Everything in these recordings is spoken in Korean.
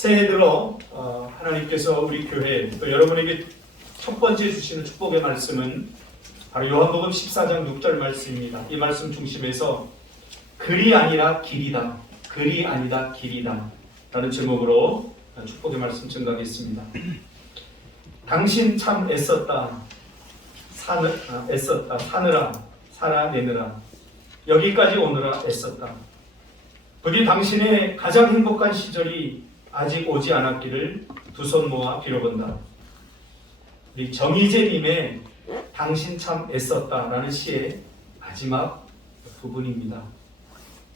새해 들어 하나님께서 우리 교회 또 여러분에게 첫 번째 주시는 축복의 말씀은 바로 요한복음 14장 6절 말씀입니다. 이 말씀 중심에서 글이 아니라 길이다, 글이 아니다 길이다 라는 제목으로 축복의 말씀 전가하겠습니다. 당신 참 애썼다, 애썼다, 사느라, 살아내느라, 여기까지 오느라 애썼다. 부디 당신의 가장 행복한 시절이 아직 오지 않았기를 두 손 모아 빌어본다. 우리 정희재님의 당신 참 애썼다 라는 시의 마지막 부분입니다.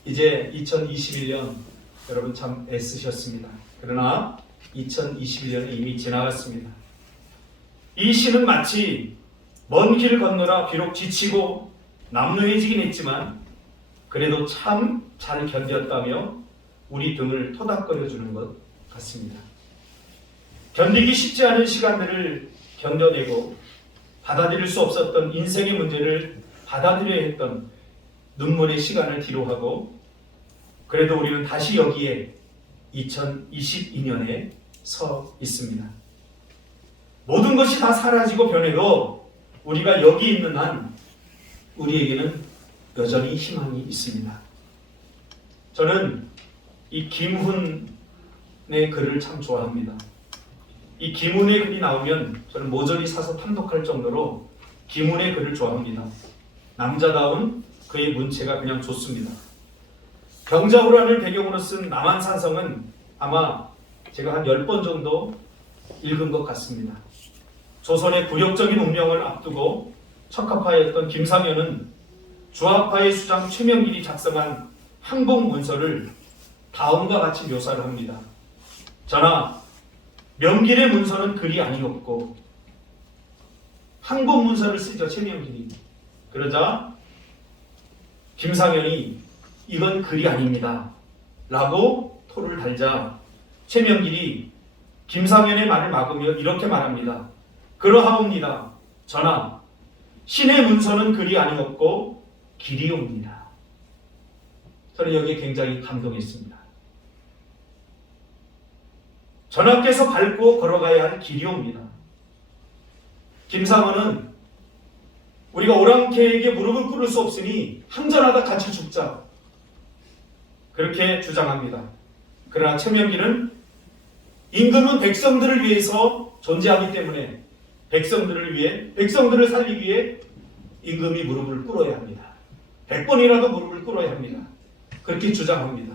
이제 2021년 여러분 참 애쓰셨습니다. 그러나 2021년이 이미 지나갔습니다. 이 시는 마치 먼 길 건너라 비록 지치고 남루해지긴 했지만 그래도 참 잘 견뎠다며 우리 등을 토닥거려주는 것 같습니다. 견디기 쉽지 않은 시간들을 견뎌내고 받아들일 수 없었던 인생의 문제를 받아들여야 했던 눈물의 시간을 뒤로하고 그래도 우리는 다시 여기에 2022년에 서 있습니다. 모든 것이 다 사라지고 변해도 우리가 여기 있는 한 우리에게는 여전히 희망이 있습니다. 저는 이 김훈의 글을 참 좋아합니다. 이 김훈의 글이 나오면 저는 모조리 사서 탐독할 정도로 김훈의 글을 좋아합니다. 남자다운 그의 문체가 그냥 좋습니다. 병자호란을 배경으로 쓴 남한산성은 아마 제가 한 10번 정도 읽은 것 같습니다. 조선의 굴욕적인 운명을 앞두고 척합하였던 김상현은 주합파의 수장 최명길이 작성한 항복 문서를 다음과 같이 묘사를 합니다. 전하, 명길의 문서는 글이 아니었고 항복 문서를 쓰죠, 최명길이. 그러자 김상현이 이건 글이 아닙니다 라고 토를 달자 최명길이 김상현의 말을 막으며 이렇게 말합니다. 그러하옵니다. 전하, 신의 문서는 글이 아니었고 길이옵니다. 저는 여기에 굉장히 감동했습니다. 전하께서 밟고 걸어가야 할 길이옵니다. 김상헌은 우리가 오랑캐에게 무릎을 꿇을 수 없으니 항전하다 같이 죽자 그렇게 주장합니다. 그러나 최명길은 임금은 백성들을 위해서 존재하기 때문에 백성들을 살리기 위해 임금이 무릎을 꿇어야 합니다. 100번이라도 무릎을 꿇어야 합니다. 그렇게 주장합니다.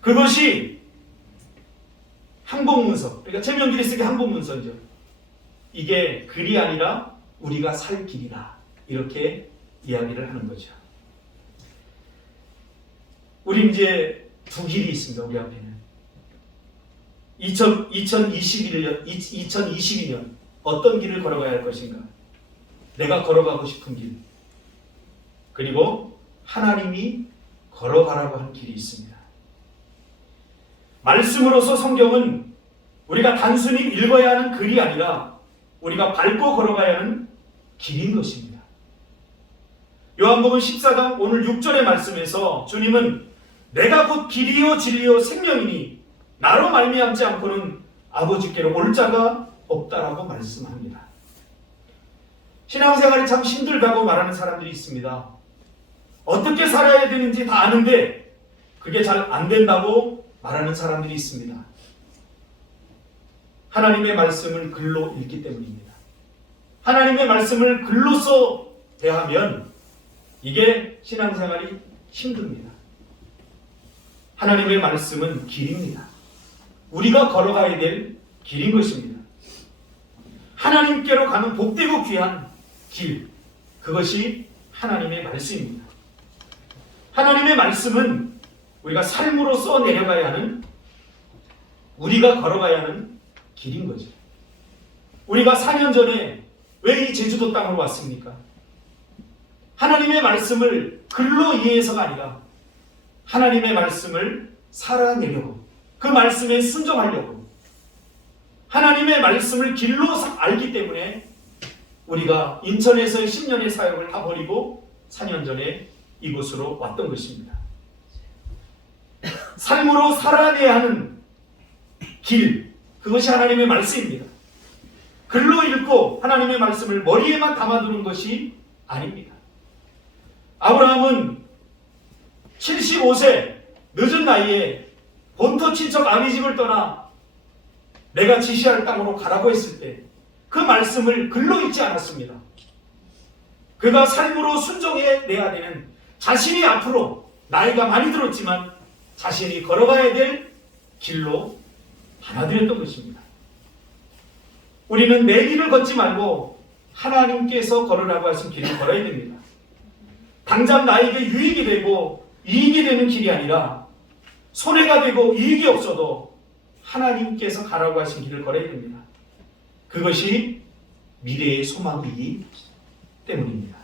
그것이 항복문서, 그러니까 최명길이 쓰기 항복문서죠. 이게 글이 아니라 우리가 살 길이다. 이렇게 이야기를 하는 거죠. 우리 이제 두 길이 있습니다. 우리 앞에는. 2022년 어떤 길을 걸어가야 할 것인가? 내가 걸어가고 싶은 길. 그리고 하나님이 걸어가라고 한 길이 있습니다. 말씀으로서 성경은 우리가 단순히 읽어야 하는 글이 아니라 우리가 밟고 걸어가야 하는 길인 것입니다. 요한복음 14장 오늘 6절의 말씀에서 주님은 내가 곧 길이요 진리요 생명이니 나로 말미암지 않고는 아버지께로 올 자가 없다라고 말씀합니다. 신앙생활이 참 힘들다고 말하는 사람들이 있습니다. 어떻게 살아야 되는지 다 아는데 그게 잘 안 된다고 말하는 사람들이 있습니다. 하나님의 말씀을 글로 읽기 때문입니다. 하나님의 말씀을 글로써 대하면 이게 신앙생활이 힘듭니다. 하나님의 말씀은 길입니다. 우리가 걸어가야 될 길인 것입니다. 하나님께로 가는 복되고 귀한 길, 그것이 하나님의 말씀입니다. 하나님의 말씀은 우리가 삶으로써 내려가야 하는, 우리가 걸어가야 하는 길인 거죠. 우리가 4년 전에 왜 이 제주도 땅으로 왔습니까? 하나님의 말씀을 글로 이해해서가 아니라 하나님의 말씀을 살아내려고, 그 말씀에 순종하려고, 하나님의 말씀을 길로 알기 때문에 우리가 인천에서의 10년의 사역을 다 버리고 4년 전에 이곳으로 왔던 것입니다. 삶으로 살아내야 하는 길, 그것이 하나님의 말씀입니다. 글로 읽고 하나님의 말씀을 머리에만 담아두는 것이 아닙니다. 아브라함은 75세 늦은 나이에 본토 친척 아비 집을 떠나 내가 지시할 땅으로 가라고 했을 때 그 말씀을 글로 읽지 않았습니다. 그가 삶으로 순종해내야 되는, 자신이 앞으로 나이가 많이 들었지만 자신이 걸어가야 될 길로 받아들였던 것입니다. 우리는 내 길을 걷지 말고 하나님께서 걸으라고 하신 길을 걸어야 됩니다. 당장 나에게 유익이 되고 이익이 되는 길이 아니라 손해가 되고 이익이 없어도 하나님께서 가라고 하신 길을 걸어야 됩니다. 그것이 미래의 소망이기 때문입니다.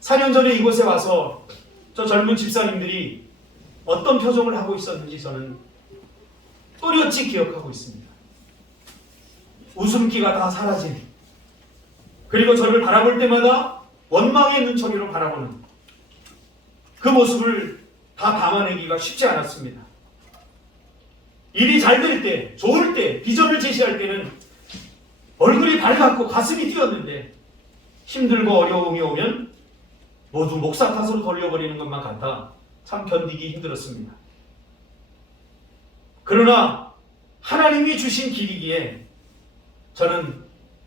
4년 전에 이곳에 와서 저 젊은 집사님들이 어떤 표정을 하고 있었는지 저는 또렷이 기억하고 있습니다. 웃음기가 다 사라진, 그리고 저를 바라볼 때마다 원망의 눈초리로 바라보는 그 모습을 다 담아내기가 쉽지 않았습니다. 일이 잘 될 때, 좋을 때, 비전을 제시할 때는 얼굴이 밝았고 가슴이 뛰었는데 힘들고 어려움이 오면 모두 목사탓으로 돌려버리는 것만 같아 참 견디기 힘들었습니다. 그러나 하나님이 주신 길이기에 저는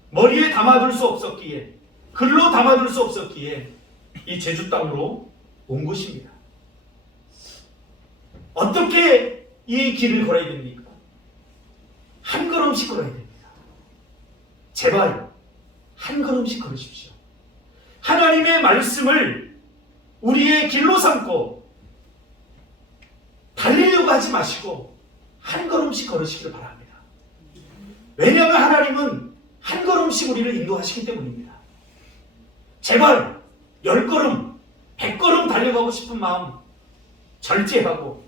머리에 담아둘 수 없었기에, 글로 담아둘 수 없었기에 이 제주 땅으로 온 것입니다. 어떻게 이 길을 걸어야 됩니까? 한 걸음씩 걸어야 됩니다. 제발 한 걸음씩 걸으십시오. 하나님의 말씀을 우리의 길로 삼고 달리려고 하지 마시고 한 걸음씩 걸으시기를 바랍니다. 왜냐하면 하나님은 한 걸음씩 우리를 인도하시기 때문입니다. 제발 10걸음, 100걸음 달려가고 싶은 마음 절제하고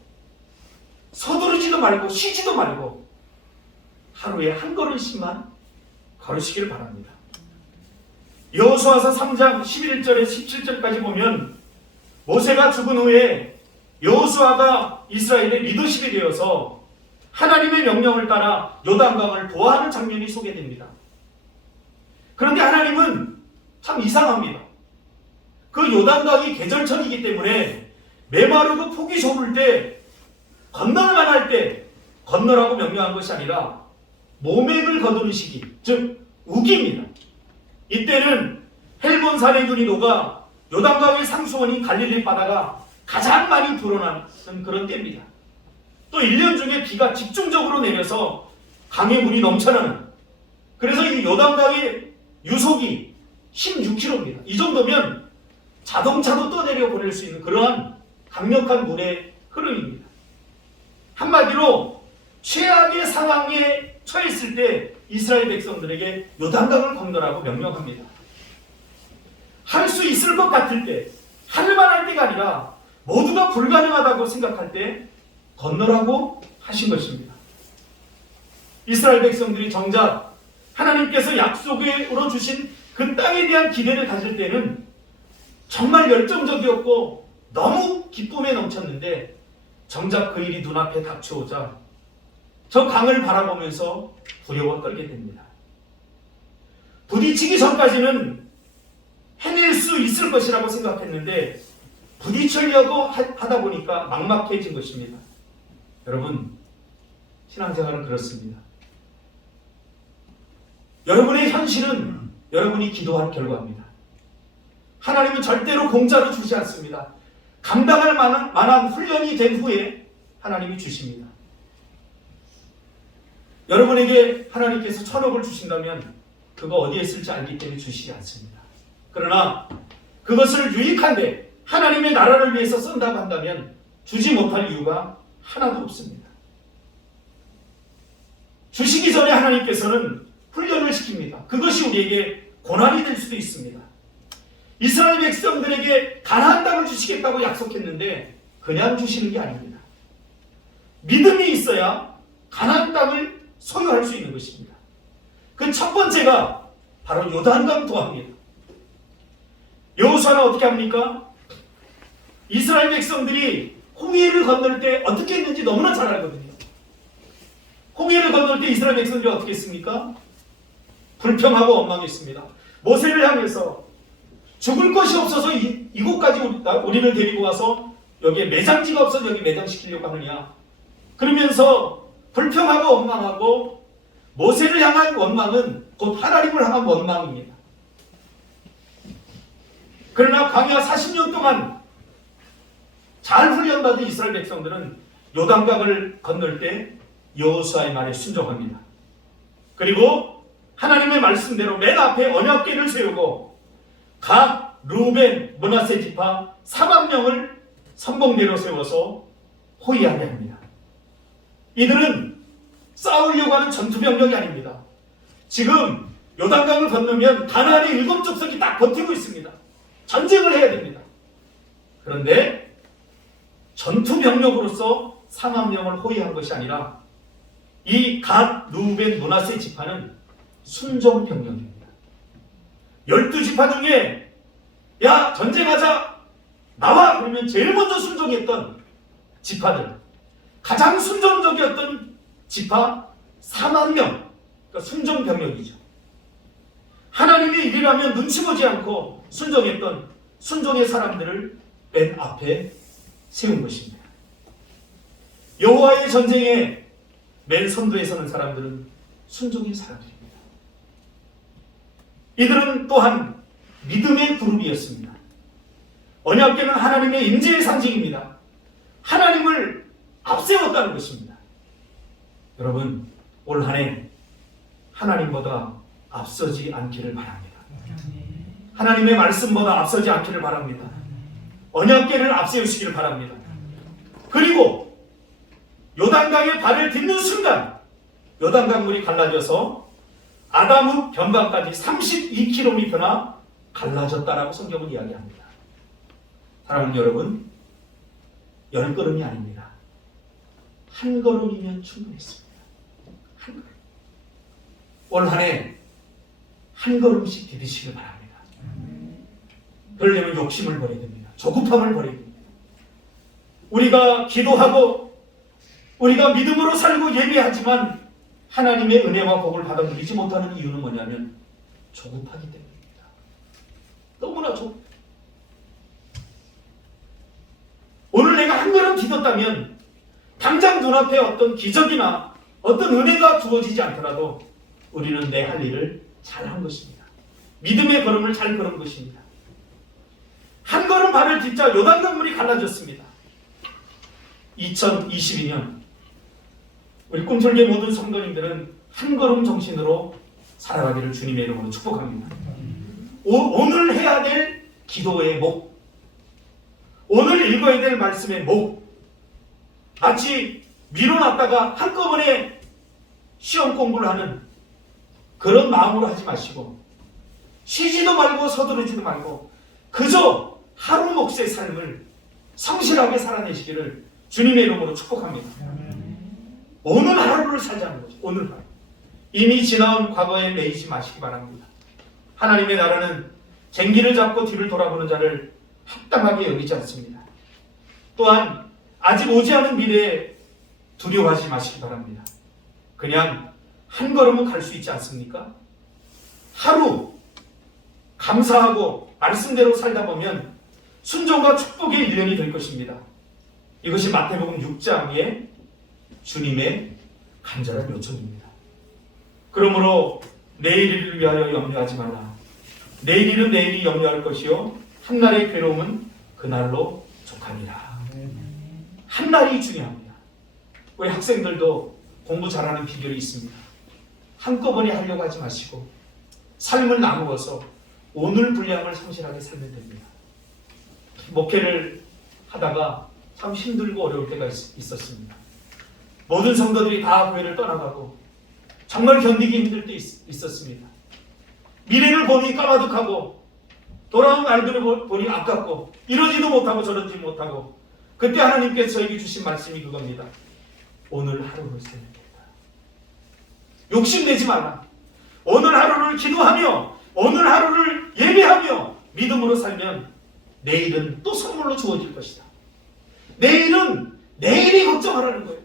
서두르지도 말고 쉬지도 말고 하루에 한 걸음씩만 걸으시기를 바랍니다. 여호수아서 3장 11절에 17절까지 보면 모세가 죽은 후에 여호수아가 이스라엘의 리더십이 되어서 하나님의 명령을 따라 요단강을 보호하는 장면이 소개됩니다. 그런데 하나님은 참 이상합니다. 그 요단강이 계절철이기 때문에 메마르고 폭이 좁을 때, 건널만 할 때 건너라고 명령한 것이 아니라 모맥을 거두는 시기, 즉 우기입니다. 이때는 헬몬산의 눈이 녹아 요단강의 상수원인 갈릴리 바다가 가장 많이 불어나는 그런 때입니다. 또 1년 중에 비가 집중적으로 내려서 강의 물이 넘쳐나는, 그래서 이 요단강의 유속이 16km입니다. 이 정도면 자동차도 떠내려 보낼 수 있는 그러한 강력한 물의 흐름입니다. 한마디로 최악의 상황에 처했을 때 이스라엘 백성들에게 요단강을 건너라고 명령합니다. 할 수 있을 것 같을 때, 할만할 때가 아니라 모두가 불가능하다고 생각할 때 건너라고 하신 것입니다. 이스라엘 백성들이 정작 하나님께서 약속으로 주신 그 땅에 대한 기대를 가질 때는 정말 열정적이었고 너무 기쁨에 넘쳤는데, 정작 그 일이 눈앞에 닥쳐오자 저 강을 바라보면서 두려워 떨게 됩니다. 부딪히기 전까지는 해낼 수 있을 것이라고 생각했는데 부딪히려고 하다 보니까 막막해진 것입니다. 여러분, 신앙생활은 그렇습니다. 여러분의 현실은 여러분이 기도한 결과입니다. 하나님은 절대로 공짜로 주지 않습니다. 감당할 만한 훈련이 된 후에 하나님이 주십니다. 여러분에게 하나님께서 1,000억을 주신다면 그거 어디에 쓸지 알기 때문에 주시지 않습니다. 그러나 그것을 유익한데 하나님의 나라를 위해서 쓴다고 한다면 주지 못할 이유가 하나도 없습니다. 주시기 전에 하나님께서는 훈련을 시킵니다. 그것이 우리에게 고난이 될 수도 있습니다. 이스라엘 백성들에게 가나안 땅을 주시겠다고 약속했는데 그냥 주시는 게 아닙니다. 믿음이 있어야 가나안 땅을 소유할 수 있는 것입니다. 그 첫 번째가 바로 요단강 도합니다. 여호수아는 어떻게 합니까? 이스라엘 백성들이 홍해를 건널 때 어떻게 했는지 너무나 잘 알거든요. 홍해를 건널 때 이스라엘 백성들이 어떻게 했습니까? 불평하고 원망했습니다. 모세를 향해서 죽을 것이 없어서 이곳까지 우리를 데리고 와서 여기에 매장지가 없어서 여기 매장시키려고 하느냐. 그러면서 불평하고 원망하고 모세를 향한 원망은 곧 하나님을 향한 원망입니다. 그러나 광야 40년 동안 잘 훈련받은 이스라엘 백성들은 요단강을 건널 때 여호수아의 말에 순종합니다. 그리고 하나님의 말씀대로 맨 앞에 언약궤를 세우고 각 루벤, 므낫세 지파 4만 명을 선봉대로 세워서 호위하게 합니다. 이들은 싸우려고 하는 전투병력이 아닙니다. 지금 요단강을 건너면 가나안의 7족속이 딱 버티고 있습니다. 전쟁을 해야 됩니다. 그런데 전투병력으로서 4만 명을 호위한 것이 아니라 이 갓, 루벤, 므낫세 지파는 순종병력입니다. 12지파 중에 야 전쟁하자 나와 그러면 제일 먼저 순종했던 지파들, 가장 순종적이었던 지파 4만 명, 그러니까 순종병력이죠. 하나님이 일이라면 눈치 보지 않고 순종했던 순종의 사람들을 맨 앞에 세운 것입니다. 여호와의 전쟁에 맨 선두에 서는 사람들은 순종의 사람들입니다. 이들은 또한 믿음의 그룹이었습니다. 언약궤는 하나님의 임재의 상징입니다. 하나님을 앞세웠다는 것입니다. 여러분, 올 한 해 하나님보다 앞서지 않기를 바랍니다. 하나님의 말씀보다 앞서지 않기를 바랍니다. 언약궤를 앞세우시기를 바랍니다. 그리고 요단강에 발을 딛는 순간 요단강 물이 갈라져서 아담읍 변방까지 32km나 갈라졌다라고 성경은 이야기합니다. 사랑하는 여러분, 10걸음이 아닙니다. 한 걸음이면 충분했습니다. 한 걸음. 올 한 해 한 걸음씩 디디시길 바랍니다. 그러려면 욕심을 버려야 됩니다. 조급함을 버려야 됩니다. 우리가 기도하고 우리가 믿음으로 살고 예배하지만 하나님의 은혜와 복을 받아 누리지 못하는 이유는 뭐냐면 조급하기 때문입니다. 너무나 조급. 오늘 내가 한 걸음 디뎠다면 당장 눈앞에 어떤 기적이나 어떤 은혜가 주어지지 않더라도 우리는 내 할 일을 잘한 것입니다. 믿음의 걸음을 잘 걸은 것입니다. 한 걸음 발을 딛자 요단강 물이 갈라졌습니다. 2022년 우리 꿈틀교 모든 성도님들은 한 걸음 정신으로 살아가기를 주님의 이름으로 축복합니다. 오늘 해야 될 기도의 목, 오늘 읽어야 될 말씀의 목, 마치 미뤄놨다가 한꺼번에 시험 공부를 하는 그런 마음으로 하지 마시고 쉬지도 말고 서두르지도 말고 그저 하루 몫의 삶을 성실하게 살아내시기를 주님의 이름으로 축복합니다. 오늘 하루를 살자는 거죠. 오늘 하루. 이미 지나온 과거에 매이지 마시기 바랍니다. 하나님의 나라는 쟁기를 잡고 뒤를 돌아보는 자를 합당하게 여기지 않습니다. 또한 아직 오지 않은 미래에 두려워하지 마시기 바랍니다. 그냥 한 걸음은 갈 수 있지 않습니까? 하루 감사하고 말씀대로 살다 보면 순종과 축복의 일년이 될 것입니다. 이것이 마태복음 6장의 주님의 간절한 요청입니다. 그러므로 내일을 위하여 염려하지 말라. 내일 일은 내일이 염려할 것이요 한날의 괴로움은 그날로 족하니라. 한날이 중요합니다. 우리 학생들도 공부 잘하는 비결이 있습니다. 한꺼번에 하려고 하지 마시고 삶을 나누어서 오늘 분량을 성실하게 살면 됩니다. 목회를 하다가 참 힘들고 어려울 때가 있었습니다. 모든 성도들이 다 교회를 떠나가고 정말 견디기 힘들 때 있었습니다. 미래를 보니 까마득하고 돌아온 날들을 보니 아깝고 이러지도 못하고 저러지 못하고 그때 하나님께서 저에게 주신 말씀이 그겁니다. 오늘 하루를 살겠다. 욕심내지 마라. 오늘 하루를 기도하며 오늘 하루를 예배하며 믿음으로 살면 내일은 또 선물로 주어질 것이다. 내일은 내일이 걱정하라는 거예요.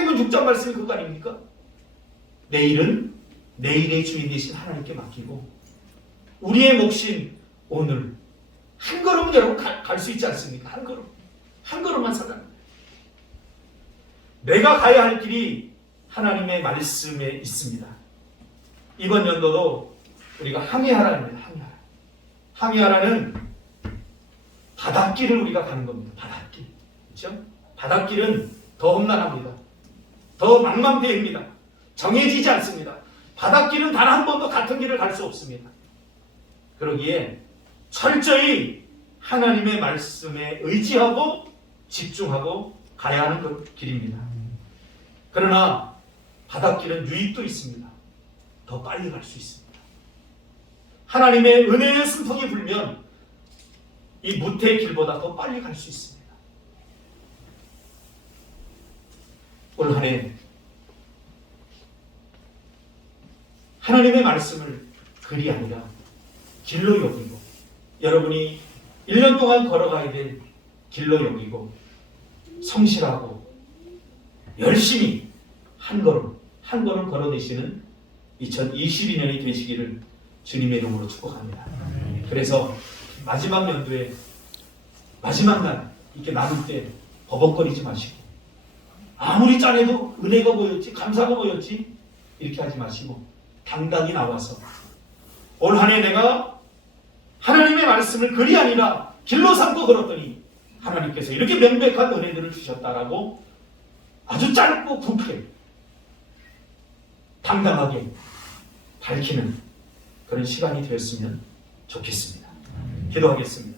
마태복음 6장 말씀이 그거 아닙니까? 내일은 내일의 주인 되신 하나님께 맡기고 우리의 몫인 오늘 한 걸음은 여러분 갈 수 있지 않습니까? 한 걸음. 한 걸음만 살아. 내가 가야 할 길이 하나님의 말씀에 있습니다. 이번 연도도 우리가 항해하라 합니다. 항해하라. 항해하라는 바닷길을 우리가 가는 겁니다. 바닷길. 그렇죠? 바닷길은 더 험난합니다. 더 망망대해입니다. 정해지지 않습니다. 바닷길은 단 한 번도 같은 길을 갈 수 없습니다. 그러기에 철저히 하나님의 말씀에 의지하고 집중하고 가야 하는 그 길입니다. 그러나 바닷길은 유익도 있습니다. 더 빨리 갈 수 있습니다. 하나님의 은혜의 순풍이 불면 이 무태의 길보다 더 빨리 갈 수 있습니다. 올 한 해 하나님의 말씀을 글이 아니라 길로 여기고 여러분이 1년 동안 걸어가야 될 길로 여기고 성실하고 열심히 한 걸음 한 걸음 걸어내시는 2022년이 되시기를 주님의 이름으로 축복합니다. 그래서 마지막 연도에 마지막 날 이렇게 나눌 때 버벅거리지 마시고 아무리 짠해도 은혜가 보였지 감사가 보였지 이렇게 하지 마시고 당당히 나와서 올 한 해 내가 하나님의 말씀을 글이 아니라 길로 삼고 걸었더니 하나님께서 이렇게 명백한 은혜들을 주셨다라고 아주 짧고 굵게 당당하게 밝히는 그런 시간이 되었으면 좋겠습니다. 기도하겠습니다.